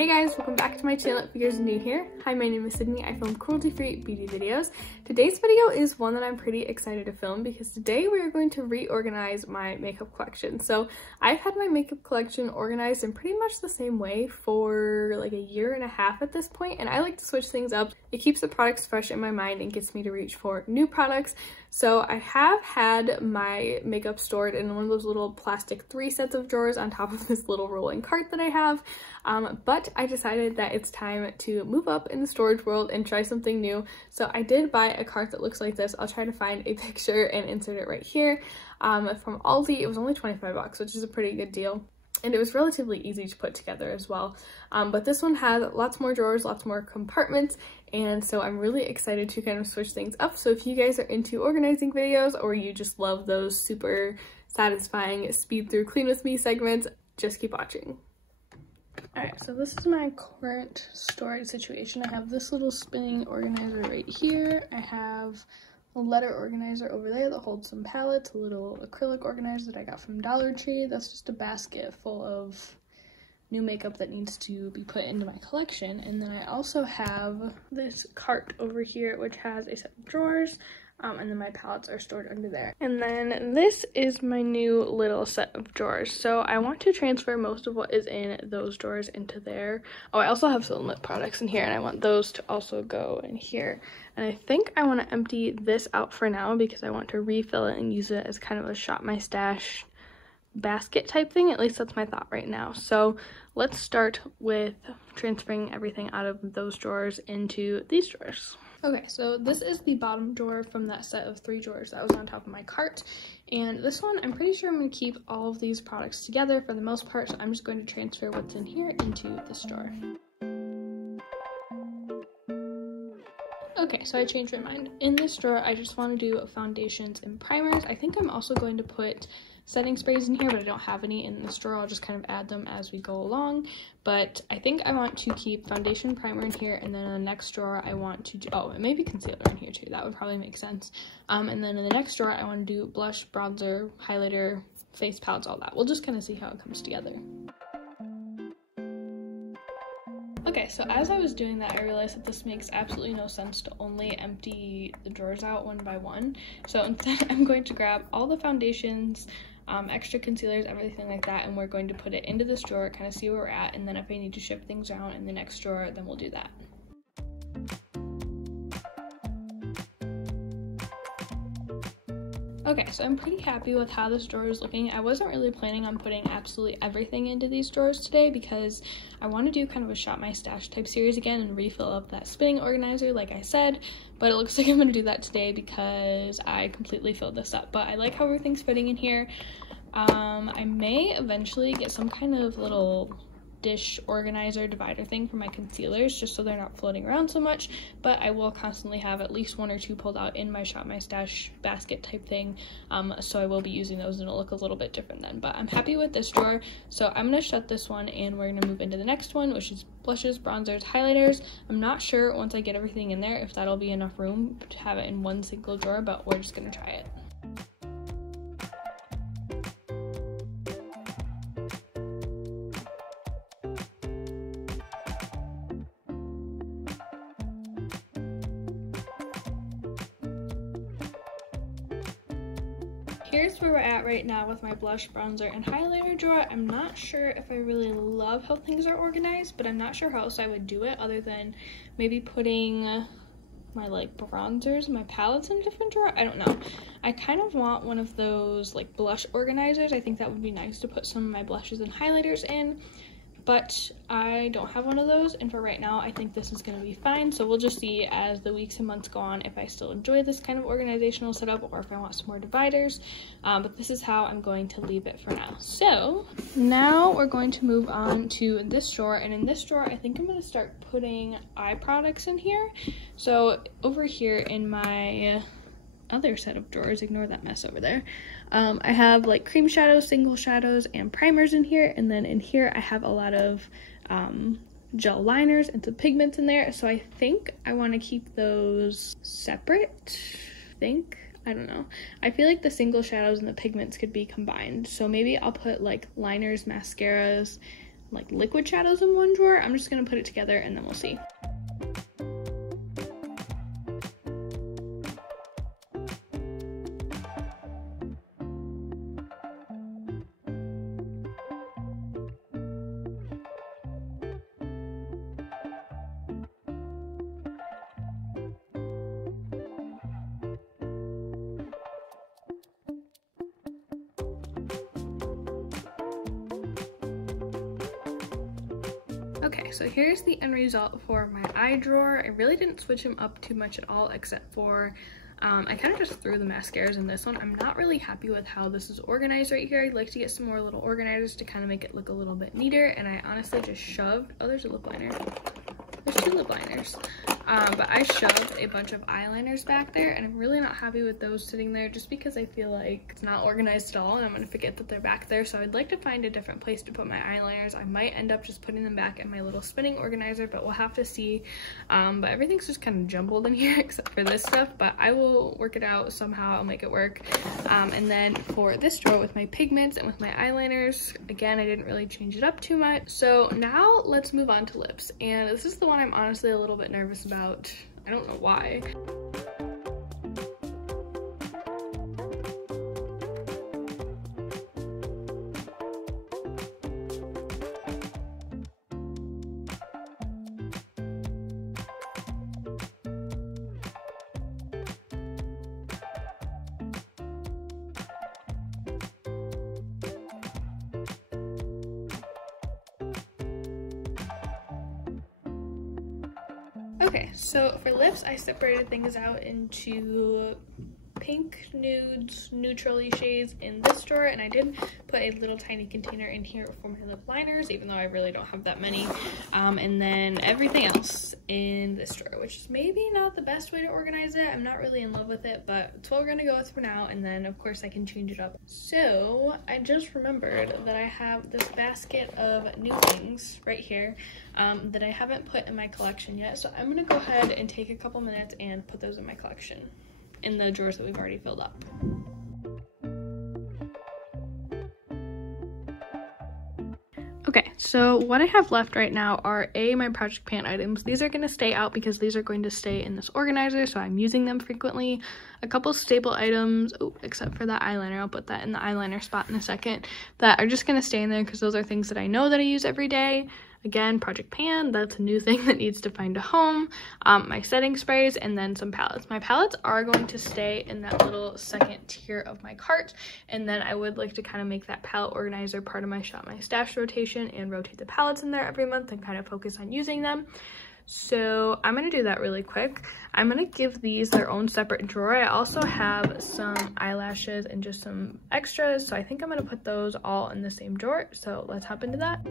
Hey guys, welcome back to my channel if you guys are new here. Hi, my name is Sydney. I film cruelty-free beauty videos. Today's video is one that I'm pretty excited to film because today we are going to reorganize my makeup collection. So I've had my makeup collection organized in pretty much the same way for like a year and a half at this point, and I like to switch things up. It keeps the products fresh in my mind and gets me to reach for new products. So I have had my makeup stored in one of those little plastic 3 sets of drawers on top of this little rolling cart that I have. But I decided that it's time to move up in the storage world and try something new. So I did buy a cart that looks like this. I'll try to find a picture and insert it right here. From Aldi. It was only 25 bucks, which is a pretty good deal. And it was relatively easy to put together as well. But this one had lots more drawers, lots more compartments, and so I'm really excited to kind of switch things up. So if you guys are into organizing videos or you just love those super satisfying speed through clean with me segments, just keep watching. Alright, so this is my current storage situation. I have this little spinning organizer right here. I have a letter organizer over there that holds some palettes, a little acrylic organizer that I got from Dollar Tree. That's just a basket full of new makeup that needs to be put into my collection. And then I also have this cart over here which has a set of drawers, and then my palettes are stored under there. And then this is my new little set of drawers. So I want to transfer most of what is in those drawers into there. Oh, I also have some lip products in here, and I want those to also go in here. And I think I want to empty this out for now because I want to refill it and use it as kind of a shop my stash basket type thing. At least that's my thought right now. So let's start with transferring everything out of those drawers into these drawers. Okay, so this is the bottom drawer from that set of 3 drawers that was on top of my cart. And this one, I'm pretty sure I'm going to keep all of these products together for the most part, so I'm just going to transfer what's in here into this drawer. Okay, so I changed my mind. In this drawer, I just want to do foundations and primers. I think I'm also going to put setting sprays in here, but I don't have any in this drawer. I'll just kind of add them as we go along. But I think I want to keep foundation, primer in here, and then in the next drawer I want to do, oh, and maybe concealer in here too. That would probably make sense. And then in the next drawer I want to do blush, bronzer, highlighter, face palettes, all that. We'll just kind of see how it comes together. Okay, so as I was doing that, I realized that this makes absolutely no sense to only empty the drawers out one by one. So instead, I'm going to grab all the foundations, extra concealers, everything like that, and we're going to put it into this drawer, kind of see where we're at, and then if I need to shift things around in the next drawer, then we'll do that. Okay, so I'm pretty happy with how this drawer is looking. I wasn't really planning on putting absolutely everything into these drawers today because I want to do kind of a shop my stash type series again and refill up that spinning organizer like I said, but it looks like I'm going to do that today because I completely filled this up. But I like how everything's fitting in here. I may eventually get some kind of little dish organizer divider thing for my concealers just so they're not floating around so much, but I will constantly have at least 1 or 2 pulled out in my shop my stash basket type thing, so I will be using those and it'll look a little bit different then. But I'm happy with this drawer, so I'm going to shut this one and we're going to move into the next one, which is blushes, bronzers, highlighters. I'm not sure once I get everything in there if that'll be enough room to have it in one single drawer, but we're just going to try it. Here's where we're at right now with my blush, bronzer, and highlighter drawer. I'm not sure if I really love how things are organized, but I'm not sure how else I would do it other than maybe putting my like bronzers and my palettes in a different drawer. I don't know. I kind of want one of those like blush organizers. I think that would be nice to put some of my blushes and highlighters in, but I don't have one of those, and for right now I think this is going to be fine. So we'll just see as the weeks and months go on if I still enjoy this kind of organizational setup or if I want some more dividers, but this is how I'm going to leave it for now. So now we're going to move on to this drawer, and in this drawer I think I'm going to start putting eye products in here. So over here in my other set of drawers, ignore that mess over there, I have like cream shadows, single shadows, and primers in here, and then in here I have a lot of gel liners and some pigments in there. So I think I want to keep those separate. I don't know. I feel like the single shadows and the pigments could be combined, so maybe I'll put like liners, mascaras, like liquid shadows in one drawer. I'm just gonna put it together and then we'll see. Okay, so here's the end result for my eye drawer. I really didn't switch them up too much at all, except for I kind of just threw the mascaras in this one. I'm not really happy with how this is organized right here. I'd like to get some more little organizers to kind of make it look a little bit neater, and I honestly just shoved, oh, there's a lip liner. There's 2 lip liners. But I shoved a bunch of eyeliners back there, and I'm really not happy with those sitting there just because I feel like it's not organized at all and I'm gonna forget that they're back there. So I'd like to find a different place to put my eyeliners. I might end up just putting them back in my little spinning organizer, but we'll have to see. But everything's just kind of jumbled in here except for this stuff, but I will work it out somehow. I'll make it work. And then for this drawer with my pigments and with my eyeliners, again, I didn't really change it up too much. So now let's move on to lips, and this is the one I'm honestly a little bit nervous about. I don't know why. Okay, so for lips, I separated things out into pink, nudes, neutrally shades in this drawer, and I did put a little tiny container in here for my lip liners, even though I really don't have that many, and then everything else in this drawer, which is maybe not the best way to organize it. I'm not really in love with it, but it's what we're gonna go with for now, and then of course I can change it up. So I just remembered that I have this basket of new things right here that I haven't put in my collection yet, so I'm gonna go ahead and take a couple minutes and put those in my collection in the drawers that we've already filled up. Okay, so what I have left right now are my project pan items. These are going to stay out because these are going to stay in this organizer, so I'm using them frequently. A couple staple items, except for that eyeliner, I'll put that in the eyeliner spot in a second, that are just going to stay in there because those are things that I know that I use every day. Again, project pan, that's a new thing that needs to find a home. My setting sprays, and then some palettes. My palettes are going to stay in that little second tier of my cart, and then I would like to kind of make that palette organizer part of my Shop My Stash rotation and rotate the palettes in there every month and kind of focus on using them. So I'm going to do that really quick. I'm going to give these their own separate drawer. I also have some eyelashes and just some extras, so I think I'm going to put those all in the same drawer. So let's hop into that.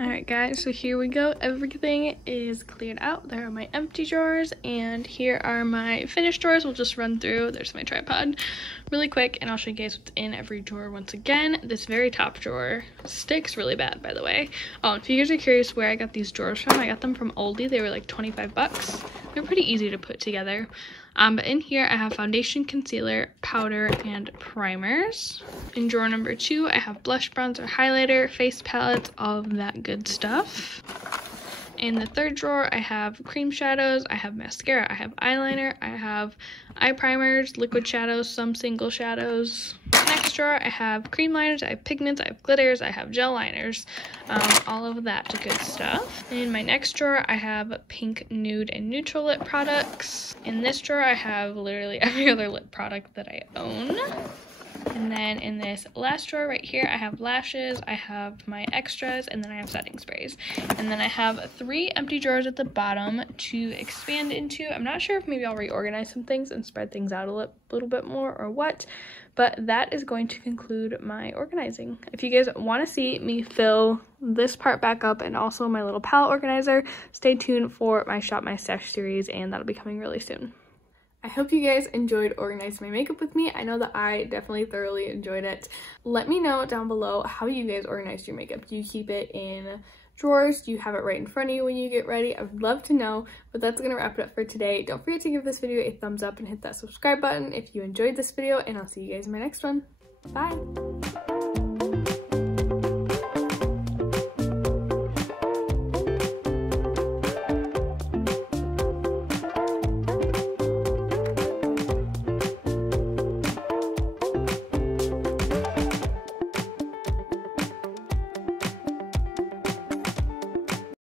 Alright guys, so here we go. Everything is cleared out. There are my empty drawers, and here are my finished drawers. We'll just run through. There's my tripod really quick, and I'll show you guys what's in every drawer once again. This very top drawer sticks really bad, by the way. Oh, if you guys are curious where I got these drawers from, I got them from Aldi. They were like 25 bucks. They're pretty easy to put together. But in here I have foundation, concealer, powder, and primers. In drawer number 2, I have blush, bronzer, highlighter, face palettes, all of that good stuff. In the third drawer, I have cream shadows, I have mascara, I have eyeliner, I have eye primers, liquid shadows, some single shadows. Next drawer, I have cream liners, I have pigments, I have glitters, I have gel liners, all of that good stuff. In my next drawer, I have pink, nude, and neutral lip products. In this drawer, I have literally every other lip product that I own. And then in this last drawer right here, I have lashes, I have my extras, and then I have setting sprays. And then I have 3 empty drawers at the bottom to expand into. I'm not sure if maybe I'll reorganize some things and spread things out a little bit more or what, but that is going to conclude my organizing. If you guys want to see me fill this part back up and also my little palette organizer, stay tuned for my Shop My Stash series, and that'll be coming really soon. I hope you guys enjoyed organizing my makeup with me. I know that I definitely thoroughly enjoyed it. Let me know down below how you guys organize your makeup. Do you keep it in drawers? Do you have it right in front of you when you get ready? I would love to know, but that's gonna wrap it up for today. Don't forget to give this video a thumbs up and hit that subscribe button if you enjoyed this video, and I'll see you guys in my next one. Bye!